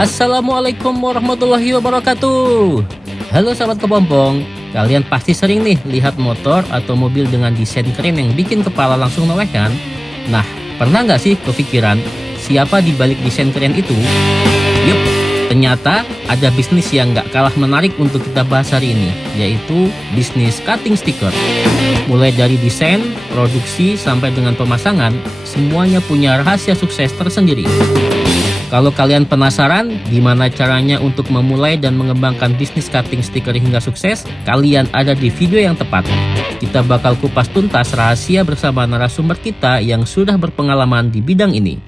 Assalamualaikum warahmatullahi wabarakatuh. Halo sahabat kepompong, kalian pasti sering nih lihat motor atau mobil dengan desain keren yang bikin kepala langsung noleh kan? Nah, pernah nggak sih kepikiran siapa di balik desain keren itu? Yup, ternyata ada bisnis yang nggak kalah menarik untuk kita bahas hari ini, yaitu bisnis cutting stiker. Mulai dari desain, produksi, sampai dengan pemasangan, semuanya punya rahasia sukses tersendiri. Kalau kalian penasaran gimana caranya untuk memulai dan mengembangkan bisnis cutting stiker hingga sukses, kalian ada di video yang tepat. Kita bakal kupas tuntas rahasia bersama narasumber kita yang sudah berpengalaman di bidang ini.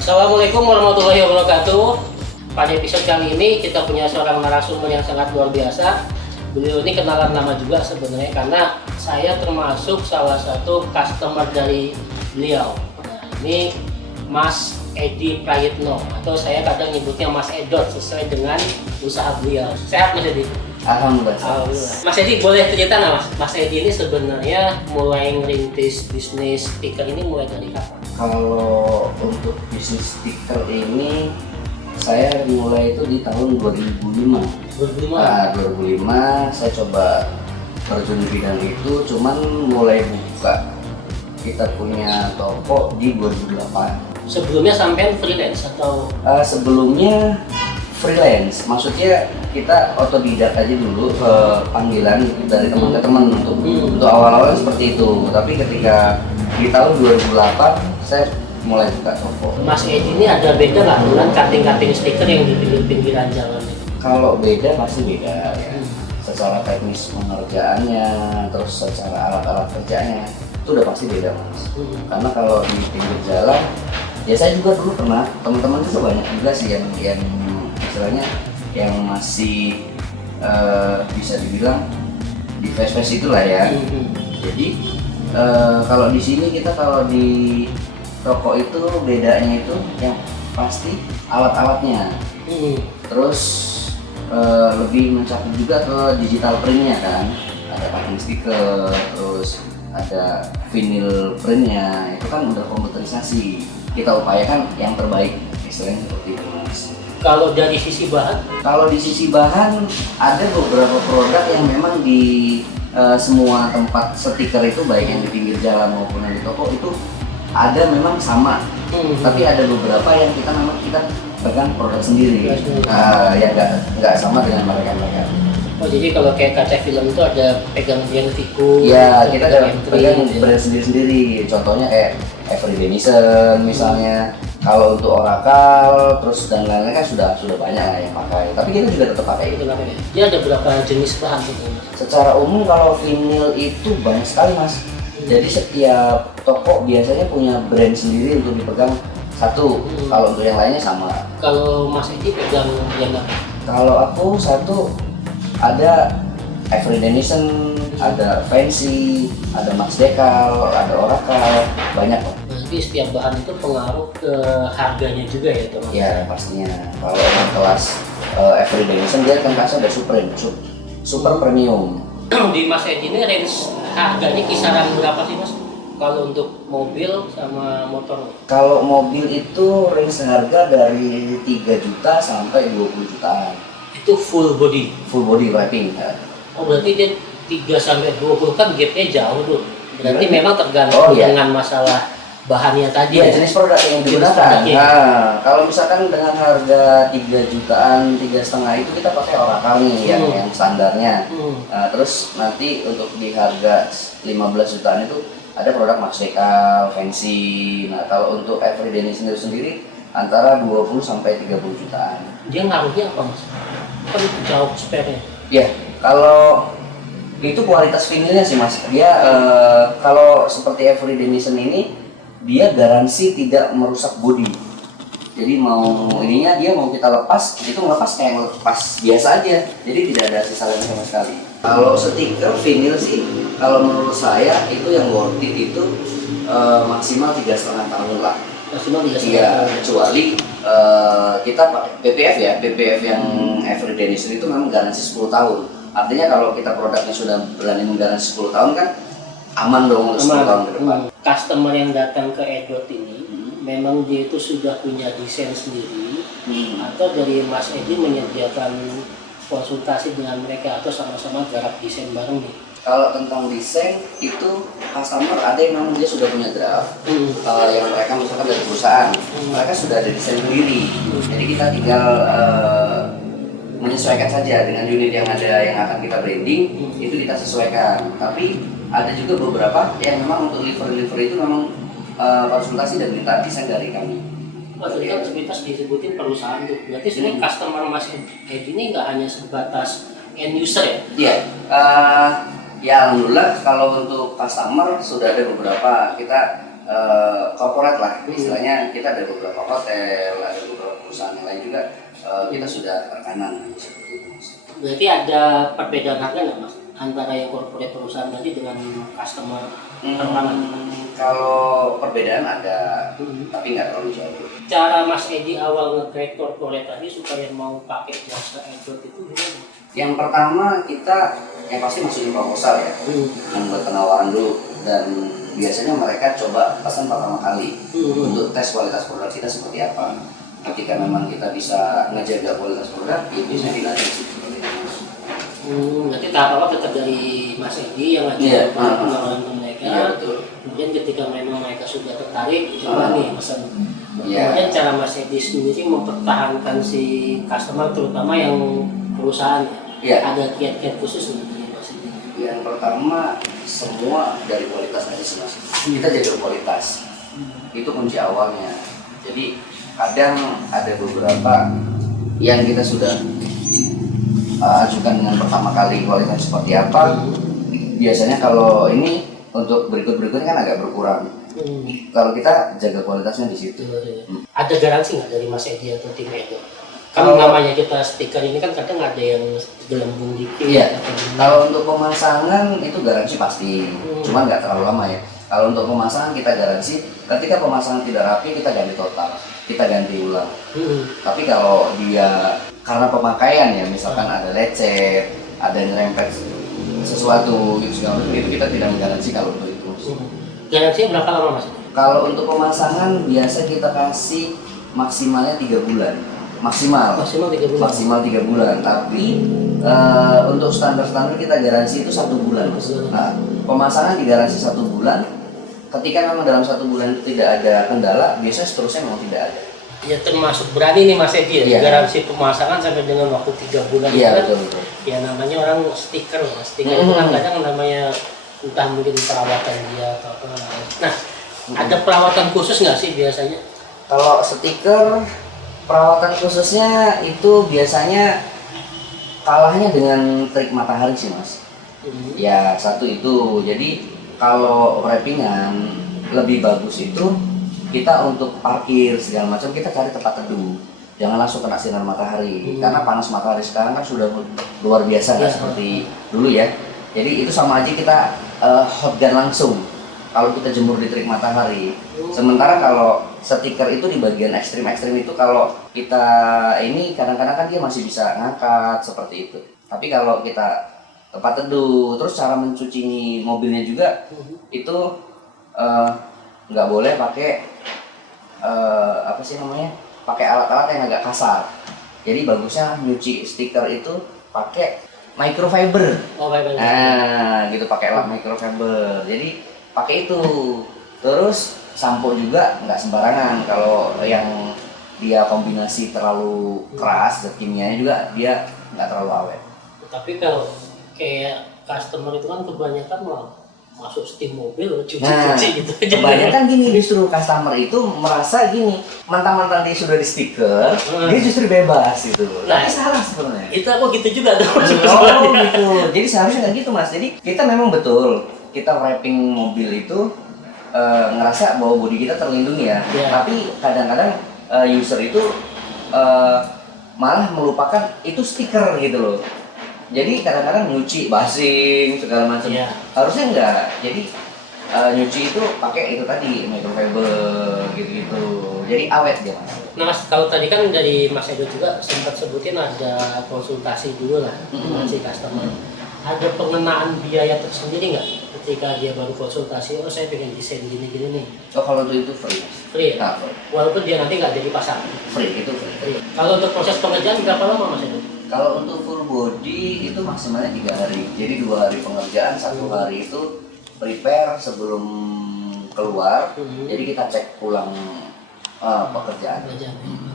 Assalamualaikum warahmatullahi wabarakatuh. Pada episode kali ini kita punya seorang narasumber yang sangat luar biasa. Beliau ini kenalan lama juga sebenarnya karena saya termasuk salah satu customer dari beliau. Nah, ini Mas Edi Prayitno, atau saya kadang nyebutnya Mas Edot sesuai dengan usaha beliau. Sehat Mas Edi? Alhamdulillah. Mas Edi boleh cerita nggak Mas? Mas Edi ini sebenarnya mulai ngerintis bisnis stiker ini mulai dari kapan? Kalau untuk bisnis stiker ini saya mulai itu di tahun 2005. 2005? Nah, 2005 saya coba terjun di bidang itu, cuman mulai buka kita punya toko di 2008. Sebelumnya sampai freelance atau? Sebelumnya freelance, maksudnya kita otodidak aja dulu, panggilan dari teman ke teman untuk awal-awal seperti itu. Tapi ketika di tahun 2008 saya mulai buka toko. Mas Edi ini ada beda nggak dengan cutting stiker yang di pinggir-pinggiran jalan itu? Kalau beda pasti beda ya. Secara teknis pengerjaannya, terus secara alat-alat kerjanya itu udah pasti beda Mas. Karena kalau di pinggir jalan, ya saya juga dulu pernah, teman-teman itu banyak juga sih yang istilahnya yang masih bisa dibilang di face-face itulah ya. Jadi kalau di sini kita, kalau di toko itu bedanya itu yang pasti alat-alatnya, terus lebih mencakup juga ke digital printnya kan, ada cutting stiker, terus ada vinyl printnya, itu kan udah komputerisasi. Kita upayakan yang terbaik, istilahnya seperti itu Mas. Kalau dari sisi bahan? Kalau di sisi bahan ada beberapa produk yang memang di semua tempat stiker itu, baik yang di pinggir jalan maupun yang di toko itu ada memang sama, tapi ada beberapa yang kita pegang produk sendiri, yang nggak sama dengan mereka. Oh, jadi kalau kayak kaca film itu ada pegang brand Vico? Ya, kita ada pegang brand sendiri. Contohnya kayak Everyday Nison misalnya. Kalau untuk Oracle terus dan lain-lain kan sudah banyak lah yang pakai. Tapi kita juga tetap pakai itu. Dia ada berapa jenis bahan gitu? Secara umum kalau vinyl itu banyak sekali Mas. Jadi setiap toko biasanya punya brand sendiri untuk dipegang satu. Kalau untuk yang lainnya sama. Kalau Mas Edi pegang yang apa? Kalau aku satu ada Everyday Nison, ada Fancy, ada Max Decal, ada Oracle, banyak kok. Berarti setiap bahan itu pengaruh ke harganya juga ya teman? Ya pastinya. Kalau yang kelas Everyday Nison dia kan kelasnya ada super premium. Di Mas Edi ini range harganya kisaran berapa sih Mas? Kalau untuk mobil sama motor? Kalau mobil itu range harga dari 3 juta sampai 20 jutaan. Itu full body? Full body wrapping ya. Oh, berarti dia 3 sampai 20 kan gapnya jauh tuh. Berarti memang tergantung dengan masalah bahannya tadi ya, jenis produk yang digunakan. Nah, kalau misalkan dengan harga 3 jutaan, 3,5 itu kita pakai Oracle nih yang standarnya. Terus nanti untuk di harga 15 jutaan itu ada produk Max Decal, Fancy. Nah, kalau untuk Everyday Nison sendiri antara 20 sampai 30 jutaan. Dia ngaruhnya apa Mas? Kan jauh spare-nya. Ya, kalau itu kualitas vinilnya sih Mas. Dia kalau seperti Everyday Nison ini dia garansi tidak merusak bodi. Jadi mau dia mau kita lepas, itu ngelepas kayak ngelepas biasa aja. Jadi tidak ada sisa lem sama sekali. Kalau stiker vinyl sih, kalau menurut saya itu yang worth it itu maksimal 3,5 tahun lah. maksimal 3 Iya, kecuali kita pakai PPF ya, PPF yang everyday use itu memang garansi 10 tahun. Artinya kalau kita produknya sudah berani menggaransi 10 tahun kan aman dong untuk 10 tahun ke depan. Customer yang datang ke Edot ini memang dia itu sudah punya desain sendiri atau dari Mas Edi menyediakan konsultasi dengan mereka atau sama-sama garap desain bareng nih? Kalau tentang desain itu customer ada yang memang dia sudah punya draft, yang mereka misalkan dari perusahaan, mereka sudah ada desain sendiri. Jadi kita tinggal menyesuaikan saja dengan unit yang ada yang akan kita branding, itu kita sesuaikan. Tapi ada juga beberapa yang memang untuk liver itu memang konsultasi dan minta desain dari kami. Tadi kan sekitar disebutin perusahaan tuh, berarti sebenarnya customer Mas Edi ini nggak hanya sebatas end user ya? Iya, ya alhamdulillah kalau untuk customer sudah ada beberapa kita corporate lah, istilahnya kita ada beberapa hotel, ada beberapa perusahaan yang lain juga kita sudah rekanan seperti itu. Berarti ada perbedaan harga nggak Mas antara yang corporate perusahaan tadi dengan customer pertama? Kalau perbedaan ada, tapi nggak terlalu jauh. Cara Mas Edi awal nge-create corporate tadi supaya mau pakai jasa Edot itu gimana? Yang pertama kita yang pasti masukin proposal ya, membuat penawaran dulu dan biasanya mereka coba pesan pertama kali untuk tes kualitas produk kita seperti apa. Ketika memang kita bisa ngejaga kualitas produk, ya biasanya dilatih seperti itu. Berarti tahap awal tetap dari Mas Edi yang ngajak penawaran ke mereka. Iya betul. Kemudian ketika memang mereka sudah tertarik, coba nih pesan. Iya. Kemudian cara Mas Edi sendiri mempertahankan si customer terutama yang perusahaan. Iya. Ada kiat-kiat khusus nggak dari Mas Edi? Yang pertama semua dari kualitas aja sih Mas. Kita jaga kualitas. Itu kunci awalnya. Jadi kadang ada beberapa yang kita sudah ajukan dengan pertama kali kualitas seperti apa. Biasanya kalau ini untuk berikut-berikutnya kan agak berkurang. Kalau kita jaga kualitasnya di situ. Ada garansi nggak dari Mas Edi atau tim Edot? Kalau namanya kita stiker ini kan kadang ada yang gelembung dikit. Iya. Atau Kalau untuk pemasangan itu garansi pasti, cuman nggak terlalu lama ya. Kalau untuk pemasangan kita garansi, ketika pemasangan tidak rapi kita ganti total, kita ganti ulang. Tapi kalau dia karena pemakaian ya, misalkan ada lecet, ada nyerempet sesuatu gitu segala macam, itu kita tidak menggaransi kalau untuk itu. Garansi berapa lama Mas? Kalau untuk pemasangan biasa kita kasih maksimalnya 3 bulan. Maksimal 3 bulan. Maksimal 3 bulan. Tapi untuk standar kita garansi itu 1 bulan. Nah, pemasangan digaransi 1 bulan. Ketika memang dalam 1 bulan itu tidak ada kendala, biasanya seterusnya memang tidak ada. Ya termasuk berani nih Mas Edi ya, Iya. garansi pemasangan sampai dengan waktu 3 bulan. Iya Kan betul. ya namanya orang stiker itu kan kadang namanya entah mungkin perawatan dia atau apa. Nah, ada perawatan khusus nggak sih biasanya? Kalau stiker perawatan khususnya itu biasanya kalahnya dengan trik matahari sih Mas. Ya satu itu. Jadi kalau wrappingan lebih bagus itu kita untuk parkir segala macam kita cari tempat teduh. Jangan langsung kena sinar matahari karena panas matahari sekarang kan sudah luar biasa nggak seperti dulu ya. Jadi itu sama aja kita hot gun langsung kalau kita jemur di terik matahari. Sementara kalau stiker itu di bagian ekstrim itu kalau kita ini kadang-kadang kan dia masih bisa ngangkat seperti itu. Tapi kalau kita tempat teduh, terus cara mencuci mobilnya juga itu nggak boleh pakai apa sih namanya? Pakai alat-alat yang agak kasar. Jadi bagusnya nyuci stiker itu pakai microfiber. Oh, baik. Nah, gitu pakai lap microfiber. Jadi pakai itu. Terus sampo juga nggak sembarangan. Kalau yang dia kombinasi terlalu keras, zat kimianya juga dia nggak terlalu awet. Tapi kalau kayak customer itu kan kebanyakan mau masuk steam mobil cuci Nah, gitu. kebanyakan gini justru customer itu merasa gini, mentang-mentang dia sudah di stiker, dia justru bebas gitu. Nah, tapi salah sebenarnya. Itu aku gitu juga tuh. Oh gitu. Jadi seharusnya nggak gitu Mas. Jadi kita memang betul kita wrapping mobil itu ngerasa bahwa bodi kita terlindungi ya. Tapi kadang-kadang user itu malah melupakan itu stiker gitu loh. Jadi kadang-kadang nyuci, basing segala macam. Harusnya enggak. Jadi nyuci itu pakai itu tadi microfiber gitu-gitu, jadi awet dia mas. Nah Mas, kalau tadi kan dari Mas Edo juga sempat sebutin ada konsultasi dulu lah dengan si customer. Ada pengenaan biaya tersendiri nggak ketika dia baru konsultasi? Oh saya pengen desain gini-gini nih. So kalau itu free mas. Free ya? Nah, free. Walaupun dia nanti nggak jadi pasang. Free itu free. Free. Kalau untuk proses pengerjaan berapa lama Mas Edo? Kalau untuk full body itu maksimalnya 3 hari. Jadi 2 hari pengerjaan, 1 hari itu prepare sebelum keluar. Jadi kita cek ulang pekerjaan.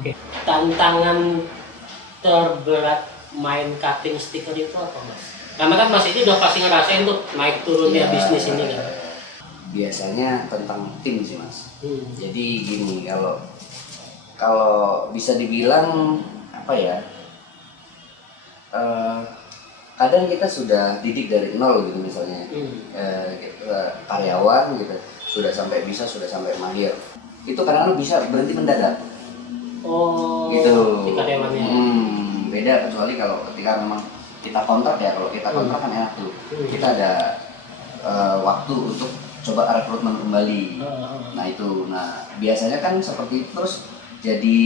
Oke. Tantangan terberat main cutting stiker itu apa Mas? Karena kan Mas ini udah pasti ngerasain tuh naik turunnya bisnis ini kan. Biasanya tentang tim sih mas. Jadi gini, kalau bisa dibilang apa ya? Kadang kita sudah didik dari nol gitu misalnya, karyawan gitu sudah sampai mahir, itu kadang-kadang bisa berhenti mendadak. Oh, gitu. si karyawannya. Beda kecuali kalau ketika memang kita kontrak ya, kalau kita kontrak kan enak tuh, kita ada waktu untuk coba rekrutmen kembali. Nah itu, biasanya kan seperti itu terus jadi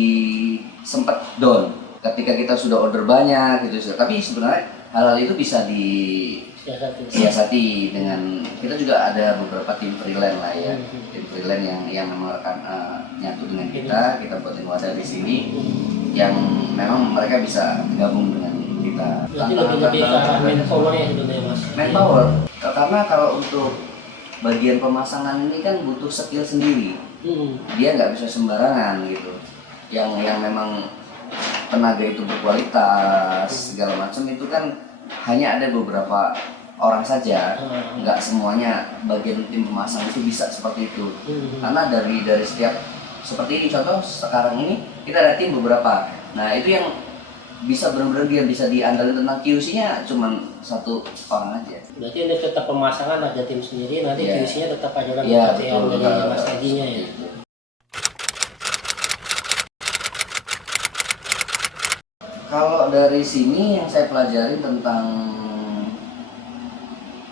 sempat down ketika kita sudah order banyak gitu. Tapi sebenarnya hal-hal itu bisa disiasati dengan kita juga ada beberapa tim freelance lah ya, tim freelance yang memang akan nyatu dengan kita buatin wadah di sini yang memang mereka bisa gabung dengan kita. Berarti lebih ke arah manpower ya sebenarnya mas. Manpower, karena kalau untuk bagian pemasangan ini kan butuh skill sendiri. Dia nggak bisa sembarangan gitu. Yang memang tenaga itu berkualitas segala macam itu kan hanya ada beberapa orang saja, nggak semuanya bagian tim pemasang itu bisa seperti itu. Karena dari setiap seperti ini contoh sekarang ini kita ada tim beberapa. Nah itu yang bisa benar-benar dia bisa diandalkan tentang QC-nya cuman 1 orang aja. Berarti ini tetap pemasangan ada tim sendiri, nanti QC-nya tetap ada orang yang dari Mas Edi-nya ya. Kalau dari sini yang saya pelajari tentang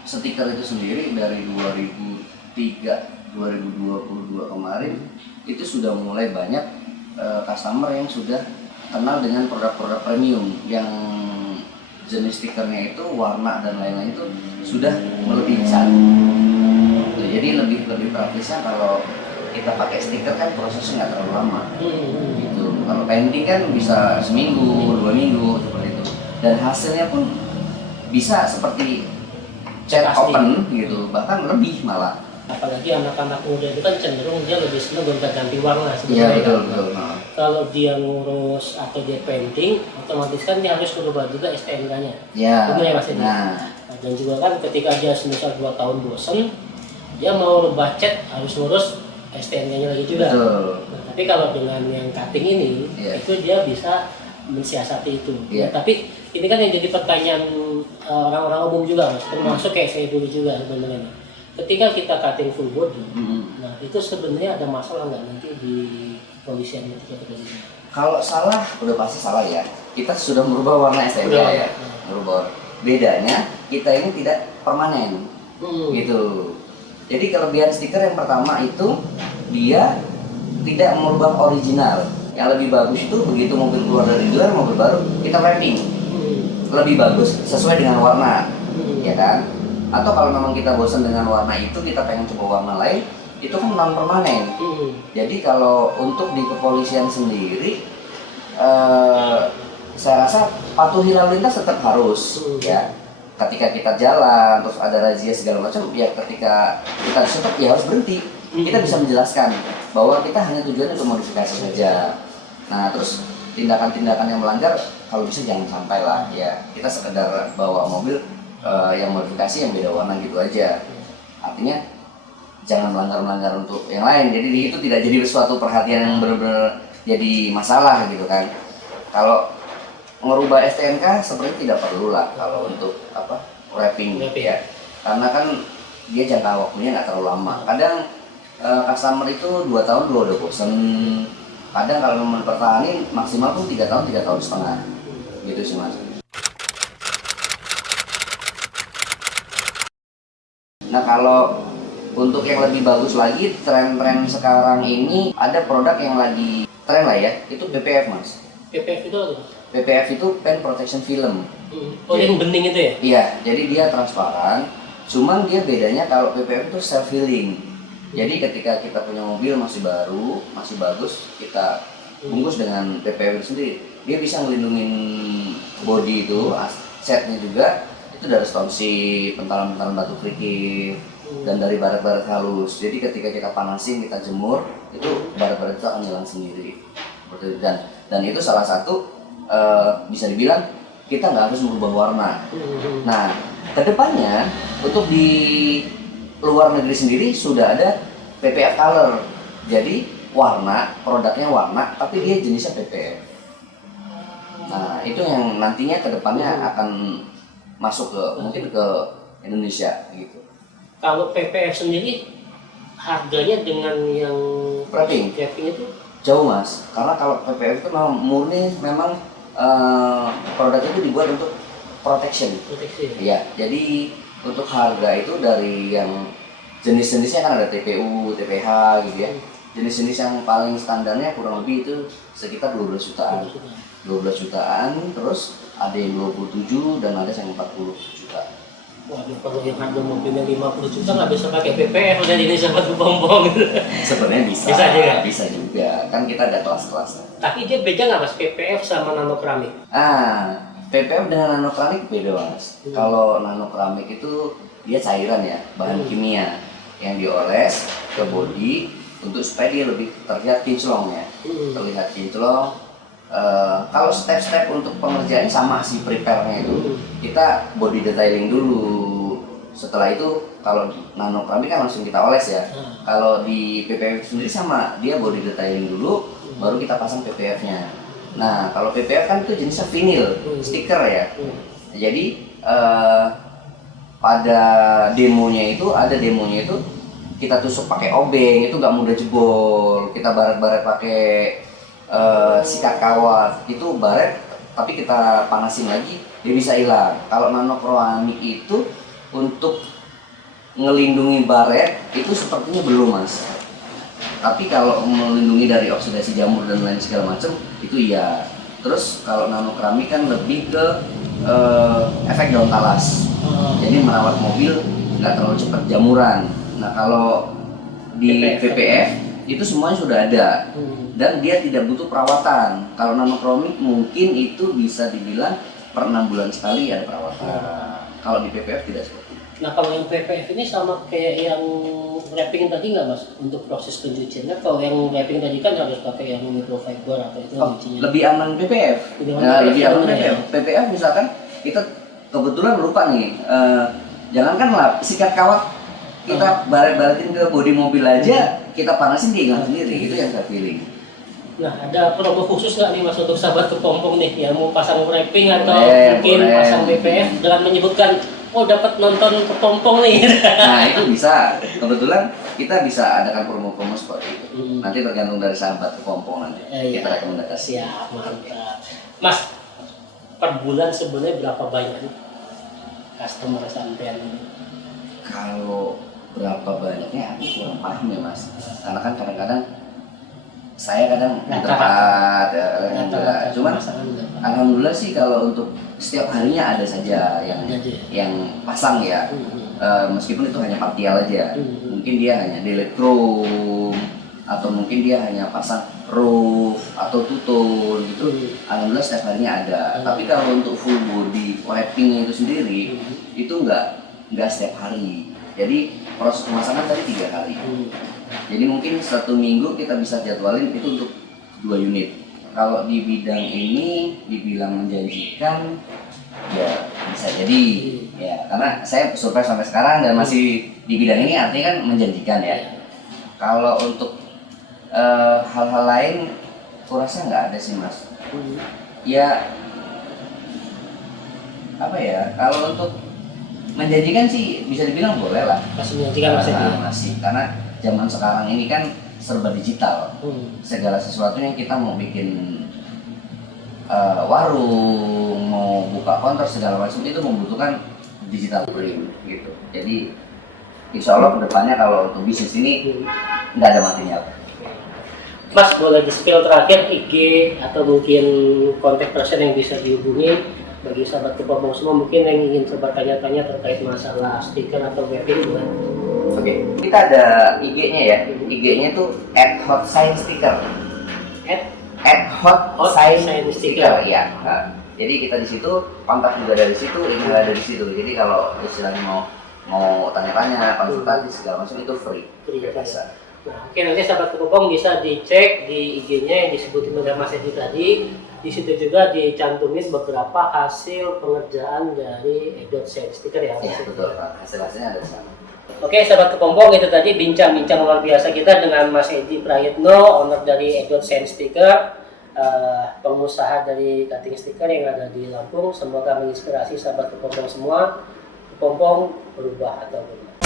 stiker itu sendiri dari 2022 kemarin itu sudah mulai banyak customer yang sudah kenal dengan produk-produk premium yang jenis stikernya itu warna dan lain-lain itu sudah melebihi cat. Jadi lebih praktisnya kalau kita pakai stiker kan prosesnya nggak terlalu lama. Gitu. Kalau painting kan bisa seminggu, 2 minggu seperti itu. Dan hasilnya pun bisa seperti cat open gitu, bahkan lebih malah. Apalagi anak-anak muda itu kan cenderung dia lebih senang gonta-ganti warna Iya sebenarnya. betul. Kalau dia ngurus atau dia painting, otomatis kan dia harus berubah juga STNK-nya. Iya. Benar ya Mas Edi? Dan juga kan ketika dia semisal 2 tahun bosen, dia mau rubah cat harus ngurus STNK-nya lagi juga. Nah, tapi kalau dengan yang cutting ini, itu dia bisa mensiasati itu. Nah, tapi ini kan yang jadi pertanyaan orang-orang umum juga Mas, termasuk kayak saya dulu juga sebenarnya. Ketika kita cutting full body, nah itu sebenarnya ada masalah nggak nanti di kepolisian ketika terjadi? Kalau salah, udah pasti salah ya. Kita sudah merubah warna STNK ya, merubah. Bedanya kita ini tidak permanen, gitu. Jadi kelebihan stiker yang pertama itu dia tidak merubah original. Yang lebih bagus itu begitu mobil keluar dari dealer, mobil baru kita wrapping. Lebih bagus sesuai dengan warna, ya kan? Atau kalau memang kita bosan dengan warna itu, kita pengen coba warna lain, itu kan non permanen. Jadi kalau untuk di kepolisian sendiri, saya rasa patuhi lalu lintas tetap harus, ya. Ketika kita jalan, terus ada razia segala macam, ya ketika kita stop ya harus berhenti. Kita bisa menjelaskan bahwa kita hanya tujuannya untuk modifikasi saja. Nah, terus tindakan-tindakan yang melanggar kalau bisa jangan sampai lah, ya. Kita sekedar bawa mobil yang modifikasi yang beda warna gitu aja. Artinya jangan melanggar untuk yang lain. Jadi itu tidak jadi suatu perhatian yang benar-benar jadi masalah gitu kan. Kalau merubah STNK sebenarnya tidak perlu lah kalau untuk wrapping ya. Karena kan dia jangka waktunya nggak terlalu lama. Kadang customer itu 2 tahun udah bosen. Kadang kalau mempertahankan maksimal pun 3 tahun, 3 tahun setengah. Gitu sih Mas. Nah kalau Untuk yang lebih bagus lagi, tren-tren sekarang ini ada produk yang lagi tren lah ya, itu PPF mas. PPF itu apa? PPF itu pen protection film. Oh yang bening itu ya? Iya, jadi dia transparan. Cuman dia bedanya kalau PPF itu self healing. Jadi ketika kita punya mobil masih baru, masih bagus, kita bungkus dengan PPF itu sendiri, dia bisa ngelindungin body itu, setnya juga itu dari stonsi, pentalan-pentalan batu kerikil, dan dari baret-baret halus. Jadi ketika kita panasin, kita jemur, itu baret-baret itu akan hilang sendiri. Dan itu salah satu bisa dibilang kita nggak harus merubah warna. Nah, kedepannya untuk di luar negeri sendiri sudah ada PPF color. Jadi produknya warna, tapi dia jenisnya PPF. Nah, itu yang nantinya kedepannya akan masuk ke mungkin ke Indonesia gitu. Kalau PPF sendiri harganya dengan yang Wrapping itu jauh mas, karena kalau PPF itu memang murni, memang produk itu dibuat untuk protection. Ya, jadi untuk harga itu dari yang jenis-jenisnya kan ada TPU, TPH gitu ya. Jenis-jenis yang paling standarnya kurang lebih itu sekitar 12 jutaan. 12 jutaan, terus ada yang 27 dan ada yang 40 juta. Waduh, kalau yang harga mobilnya 50 juta nggak bisa pakai PPF udah jadi sahabat bombong gitu. Sebenarnya bisa juga. Bisa juga, kan kita ada kelas-kelasnya. Tapi dia beda nggak mas PPF sama nanokeramik? PPF dengan nanokeramik beda mas. Kalau nanokeramik itu dia cairan ya, bahan kimia yang dioles ke body untuk supaya dia lebih terlihat kinclong ya, terlihat kinclong. Kalau step-step untuk pengerjaannya sama sih, prepare-nya itu kita body detailing dulu. Setelah itu kalau nanokeramik kan langsung kita oles ya. Kalau di PPF sendiri sama, dia body detailing dulu, baru kita pasang PPF-nya. Nah kalau PPF kan itu jenisnya vinyl, stiker ya. Jadi pada demonya itu kita tusuk pakai obeng, itu nggak mudah jebol. Kita baret-baret pakai sikat kawat, itu baret tapi kita panasin lagi dia bisa hilang. Kalau nanokeramik itu untuk ngelindungi baret itu sepertinya belum mas, tapi kalau melindungi dari oksidasi jamur dan lain segala macam itu iya. Terus kalau nanokeramik kan lebih ke efek daun talas, jadi merawat mobil nggak terlalu cepat jamuran. Nah kalau di PPF itu semuanya sudah ada dan dia tidak butuh perawatan. Kalau nanokeramik mungkin itu bisa dibilang per 6 bulan sekali ada perawatan. Kalau di PPF tidak seperti itu. Nah kalau yang PPF ini sama kayak yang wrapping tadi nggak mas untuk proses pencuciannya? Kalau yang wrapping tadi kan harus pakai yang microfiber atau itu cucinya. Lebih aman PPF. Lebih aman PPF. PPF misalkan kita kebetulan lupa nih, jangankan lah sikat kawat kita baret-baretin ke bodi mobil aja, kita panasin dia hilang sendiri. Itu yang saya feeling. Nah, ada promo khusus nggak nih mas untuk sahabat kepompong nih yang mau pasang wrapping atau mungkin pasang BPF dengan menyebutkan oh dapat nonton kepompong nih? Nah itu bisa, kebetulan kita bisa adakan promo-promo seperti itu. Nanti tergantung dari sahabat kepompong nanti kita rekomendasi. Siap, mantap. Mas, per bulan sebenarnya berapa banyak nih customer sampean ini? Kalau berapa banyaknya aku kurang paham ya mas, karena kan kadang-kadang saya kadang di tempat ya, kadang enggak. Cuman alhamdulillah sih kalau untuk setiap harinya ada saja yang pasang ya. Meskipun itu hanya partial aja, mungkin dia hanya delete chrome atau mungkin dia hanya pasang roof atau tutul gitu. Alhamdulillah setiap harinya ada. Tapi kalau untuk full body wrapping itu sendiri itu enggak setiap hari. Jadi proses pemasangan tadi 3 kali. Jadi mungkin 1 minggu kita bisa jadwalin itu untuk 2 unit. Kalau di bidang ini dibilang menjanjikan, ya bisa jadi. Ya karena saya survive sampai sekarang dan masih di bidang ini, artinya kan menjanjikan ya. Kalau untuk hal-hal lain, kurasa nggak ada sih mas. Ya apa ya? Kalau untuk menjanjikan sih bisa dibilang boleh lah. Masih menjanjikan masih, karena zaman sekarang ini kan serba digital. Segala sesuatunya kita mau bikin warung, mau buka konter segala macam itu membutuhkan digital print gitu. Jadi insya Allah kedepannya kalau untuk bisnis ini nggak ada matinya. Mas, boleh di-spill terakhir IG atau mungkin kontak person yang bisa dihubungi bagi sahabat kepompong semua mungkin yang ingin coba tanya-tanya terkait masalah stiker atau wrapping boleh. Oke, kita ada IG-nya ya. IG-nya tuh @hotscience_sticker. @hotscience_sticker ya. Nah, jadi kita di situ, kontak juga dari situ, email ada di situ. Jadi kalau istilahnya mau tanya-tanya, konsultasi segala macam itu free. Biasa. Nah, oke, nanti sahabat kepompong bisa dicek di IG-nya yang disebutin oleh Mas Edi tadi. Di situ juga dicantumin beberapa hasil pengerjaan dari Edot Shine Sticker ya. Iya betul Pak, hasil-hasilnya ada di sana. Oke, sahabat kepompong, itu tadi bincang-bincang luar biasa kita dengan Mas Edi Prayitno, owner dari Edot Shine Sticker, pengusaha dari cutting stiker yang ada di Lampung. Semoga menginspirasi sahabat kepompong semua. Kepompong berubah atau berubah.